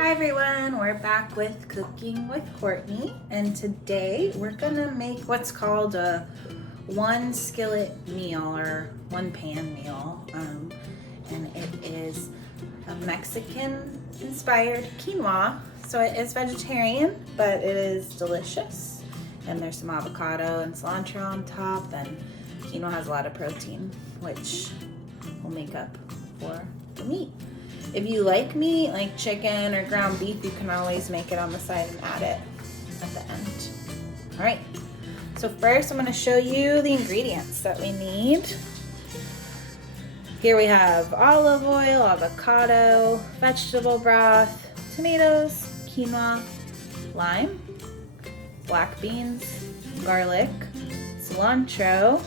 Hi everyone, we're back with Cooking with Courtney, and today we're gonna make what's called a one skillet meal or one pan meal, and it is a Mexican inspired quinoa. So it is vegetarian, but it is delicious, and there's some avocado and cilantro on top, and quinoa has a lot of protein, which will make up for the meat. If you like meat, like chicken or ground beef, you can always make it on the side and add it at the end. All right, so first I'm gonna show you the ingredients that we need. Here we have olive oil, avocado, vegetable broth, tomatoes, quinoa, lime, black beans, garlic, cilantro,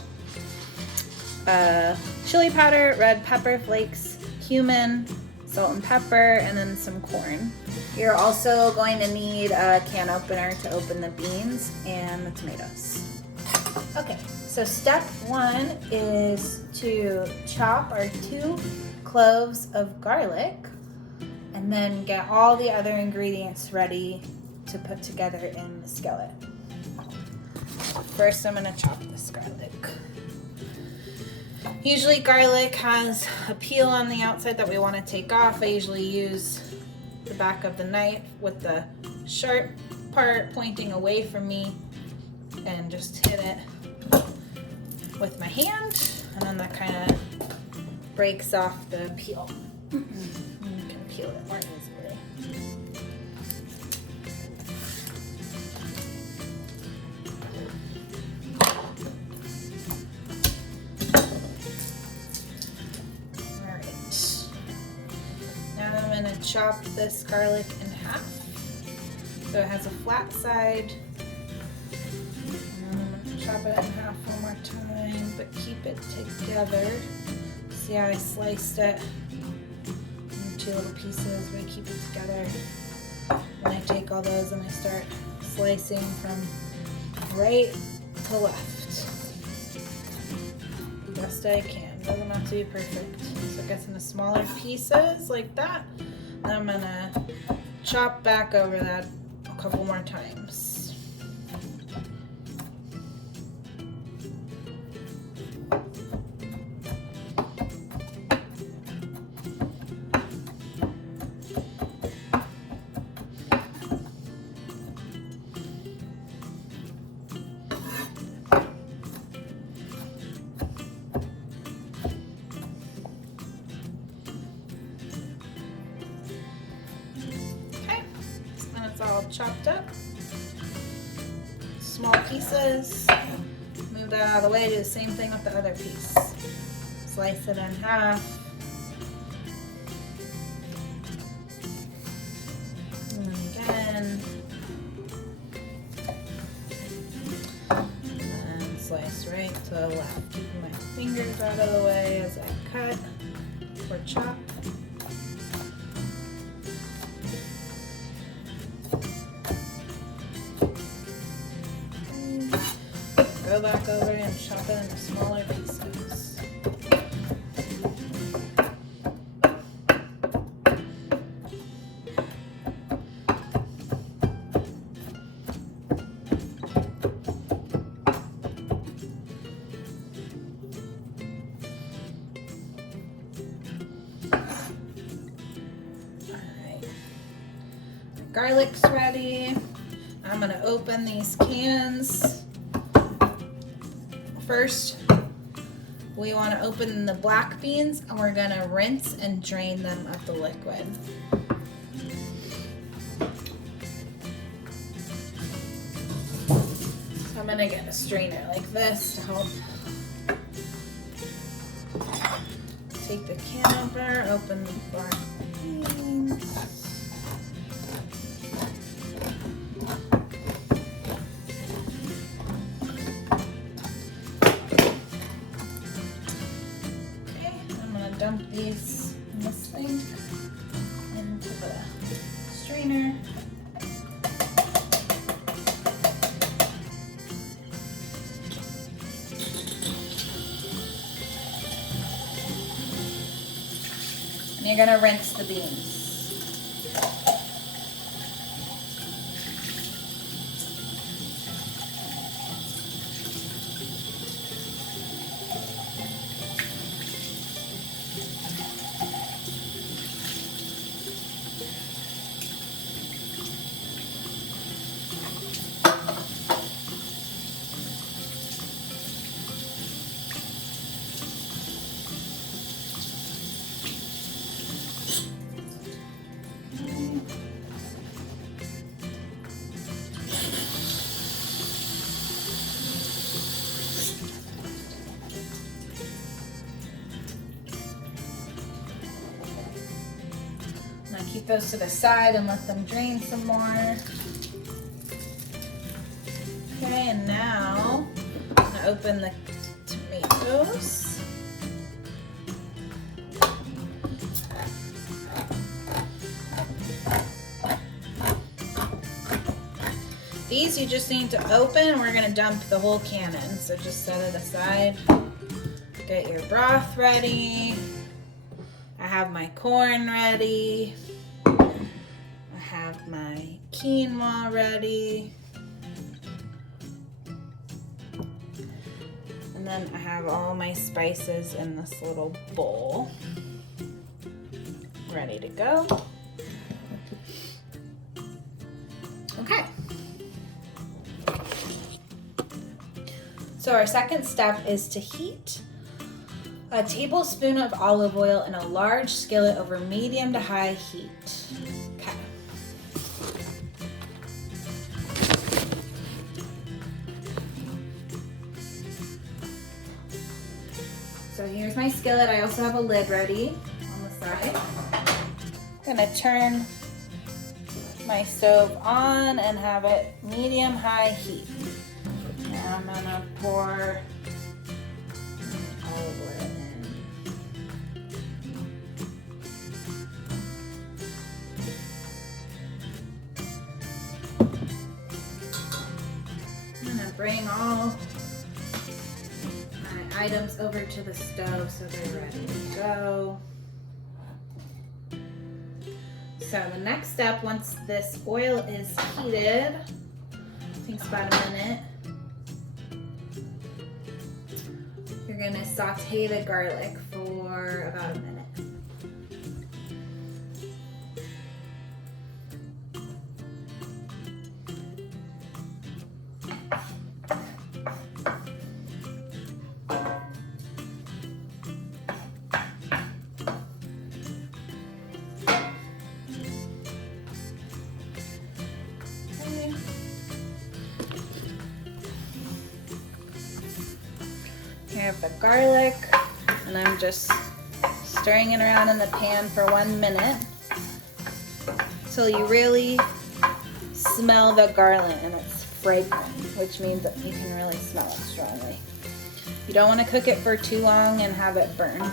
chili powder, red pepper flakes, cumin, salt and pepper, and then some corn. You're also going to need a can opener to open the beans and the tomatoes. Okay, so step one is to chop our 2 cloves of garlic and then get all the other ingredients ready to put together in the skillet. First, I'm gonna chop this garlic. Usually garlic has a peel on the outside that we want to take off. I usually use the back of the knife with the sharp part pointing away from me and just hit it with my hand, and then that kind of breaks off the peel. You can peel it more easily. I'm going to chop this garlic in half so it has a flat side. And I'm going to chop it in half one more time, but keep it together. See how I sliced it in 2 little pieces, but I keep it together. Then I take all those and I start slicing from right to left. Best I can. Doesn't have to be perfect. So it gets into smaller pieces like that. And I'm gonna chop back over that a couple more times. All chopped up, small pieces. Move that out of the way. Do the same thing with the other piece. Slice it in half. And again. And slice right to the left. Keeping my fingers out of the way as I cut or chop. Go back over and chop it into smaller pieces. Alright, garlic's ready. I'm going to open these cans. First, we want to open the black beans, and we're going to rinse and drain them of the liquid. So I'm going to get a strainer like this to help. Take the can opener, open the black beans. Dump these in the sink into the strainer. And you're gonna rinse the beans. gonna keep those to the side and let them drain some more. Okay, and now I'm gonna open the tomatoes. These you just need to open, and we're gonna dump the whole can in. So just set it aside. Get your broth ready. I have my corn ready. I have my quinoa ready. And then I have all my spices in this little bowl. Ready to go. Okay. So our second step is to heat a tablespoon of olive oil in a large skillet over medium to high heat. Okay. So here's my skillet. I also have a lid ready on the side. I'm gonna turn my stove on and have it medium-high heat. Now I'm gonna pour olive oil in. I'm gonna bring all my items over to the stove so they're ready to go. So the next step, once this oil is heated, takes about a minute, you're gonna saute the garlic for about a minute. I have the garlic, and I'm just stirring it around in the pan for 1 minute till you really smell the garlic and it's fragrant, which means that you can really smell it strongly. You don't want to cook it for too long and have it burn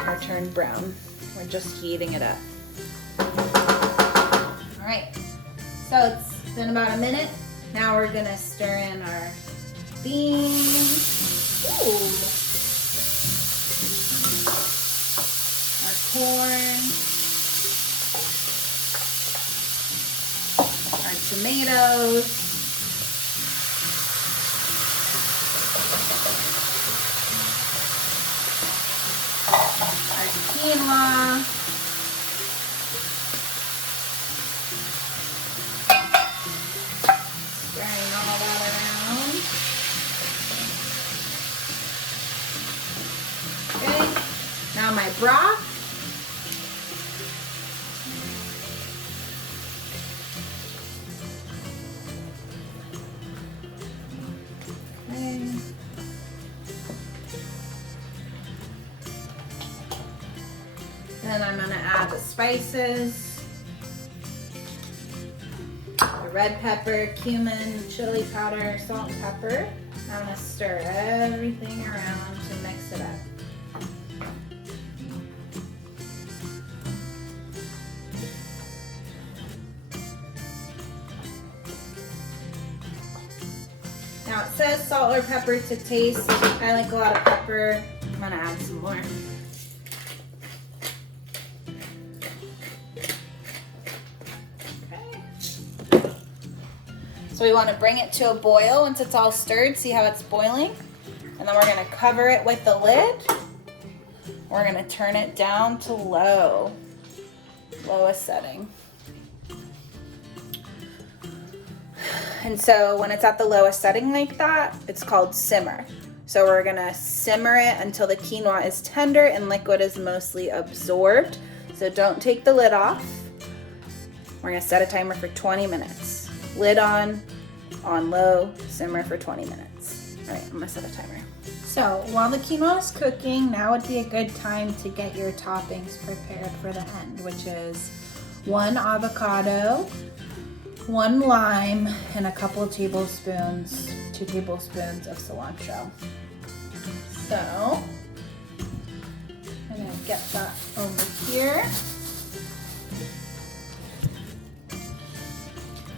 or turn brown. We're just heating it up. All right, so it's been about a minute. Now we're gonna stir in our beans. Ooh. Our corn, our tomatoes, our quinoa, stirring all that around. Okay, now my broth. Okay. Then I'm gonna add the spices, the red pepper, cumin, chili powder, salt and pepper. I'm gonna stir everything around to mix it up. Now it says salt or pepper to taste. I like a lot of pepper. I'm gonna add some more. Okay. So we want to bring it to a boil once it's all stirred. See how it's boiling? And then we're gonna cover it with the lid. We're gonna turn it down to low, lowest setting. And so when it's at the lowest setting like that, it's called simmer. So we're gonna simmer it until the quinoa is tender and liquid is mostly absorbed. So don't take the lid off. We're gonna set a timer for 20 minutes. Lid on low, simmer for 20 minutes. All right, I'm gonna set a timer. So while the quinoa is cooking, now would be a good time to get your toppings prepared for the end, which is 1 avocado, 1 lime, and a couple tablespoons, 2 tablespoons of cilantro. So I'm gonna get that over here.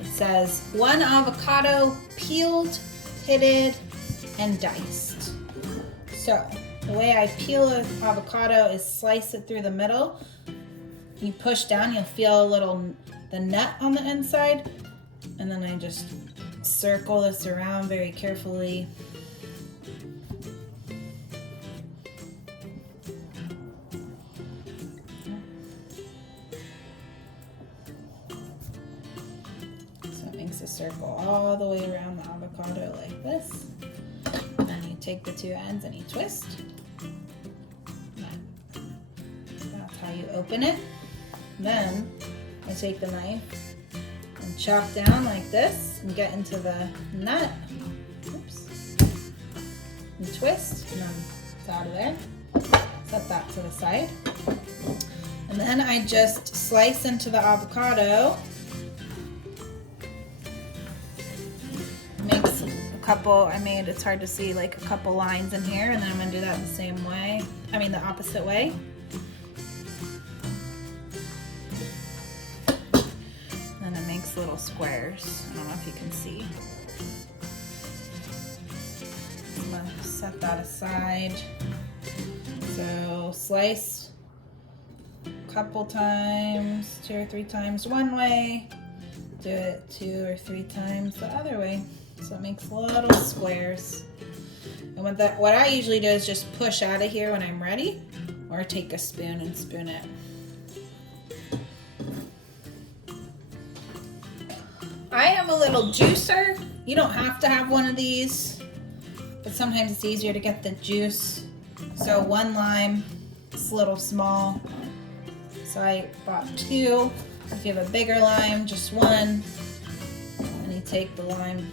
It says 1 avocado peeled, pitted, and diced. So the way I peel an avocado is slice it through the middle. You push down, you'll feel the nut on the inside, and then I just circle this around very carefully. So it makes a circle all the way around the avocado like this. And then you take the 2 ends and you twist. That's how you open it. Then I take the knife and chop down like this and get into the nut. Oops. And twist, and then it's out of there. Set that to the side. And then I just slice into the avocado. Makes a couple, it's hard to see, like a couple lines in here, and then I'm gonna do that the same way. The opposite way. Little squares. I don't know if you can see. I'm gonna set that aside. So slice a couple times, 2 or 3 times one way, do it 2 or 3 times the other way. So it makes little squares. And what I usually do is just push out of here when I'm ready, or take a spoon and spoon it. I have a little juicer. You don't have to have one of these, but sometimes it's easier to get the juice. So 1 lime, it's a little small. So I bought 2. If you have a bigger lime, just 1. And you take the lime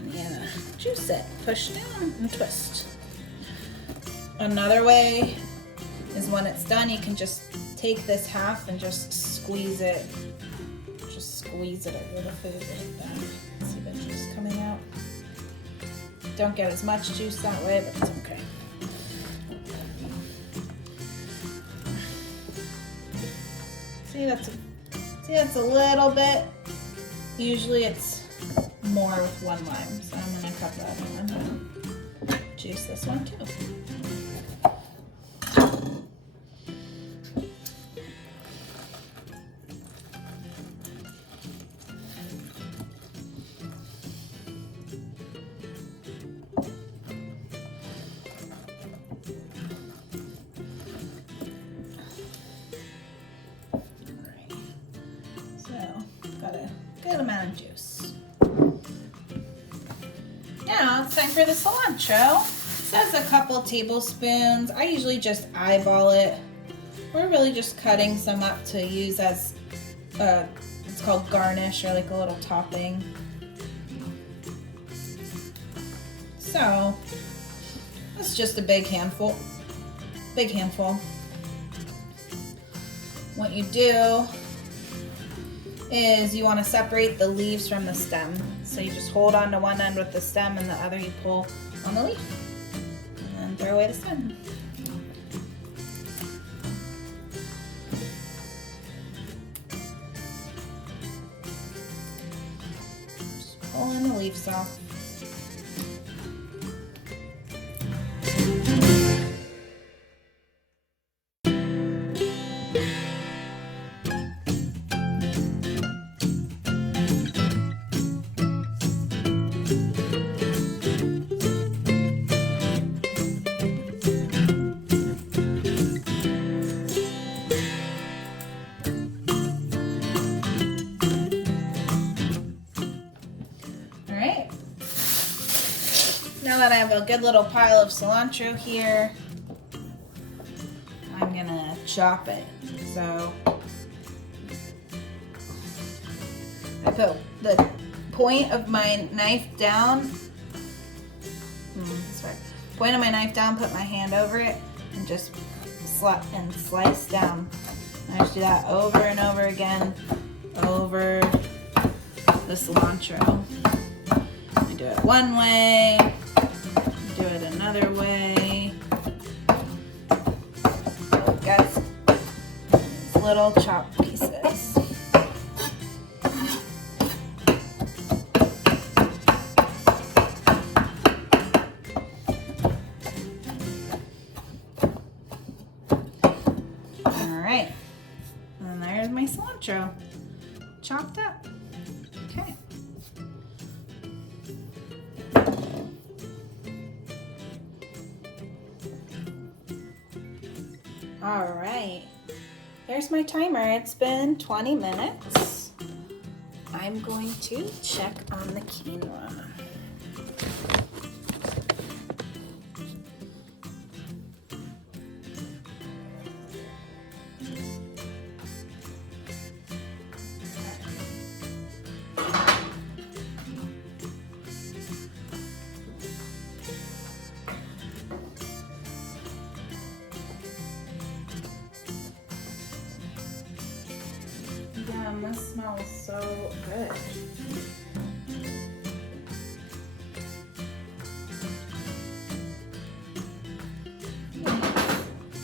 and you juice it. Push down and twist. Another way is when it's done, you can just take this half and just squeeze it. Squeeze it over the food like that. See the juice coming out. Don't get as much juice that way, but it's okay. See, that's a little bit. Usually it's more with 1 lime, so I'm gonna cut that one. Juice this one too. Got a good amount of juice. Now it's time for the cilantro. It says a couple tablespoons. I usually just eyeball it. We're really just cutting some up to use as it's called garnish, or like a little topping. So that's just a big handful. What you do is you want to separate the leaves from the stem. So you just hold on to one end with the stem, and the other you pull on the leaf. And then throw away the stem. Just pulling the leaves off. Now that I have a good little pile of cilantro here, I'm gonna chop it. So I put the point of my knife down. That's right. Point of my knife down, put my hand over it, and just slice down I just do that over and over again over the cilantro. I do it one way, do it another way. So it gets these little chopped pieces. Alright, and there's my cilantro chopped up. Okay. All right, there's my timer. It's been 20 minutes. I'm going to check on the quinoa. This smells so good.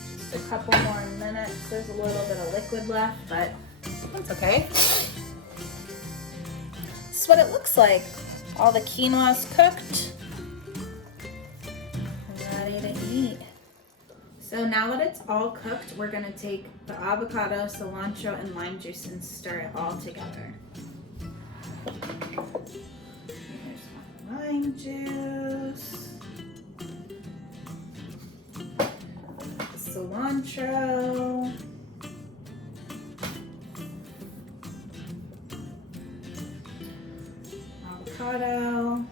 Just a couple more minutes. There's a little bit of liquid left, but that's okay. This is what it looks like. All the quinoa's cooked. Ready to eat. So now that it's all cooked, we're gonna take the avocado, cilantro, and lime juice and stir it all together. Here's my lime juice, cilantro, avocado,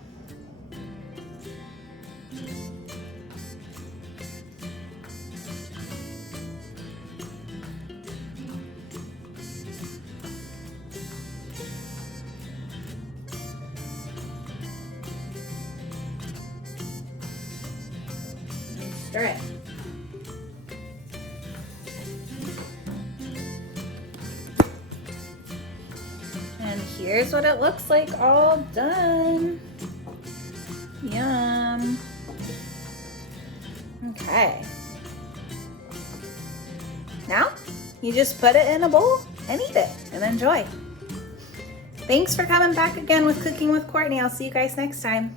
stir it. And here's what it looks like all done. Yum. Okay. Now, you just put it in a bowl and eat it and enjoy. Thanks for coming back again with Cooking with Courtney. I'll see you guys next time.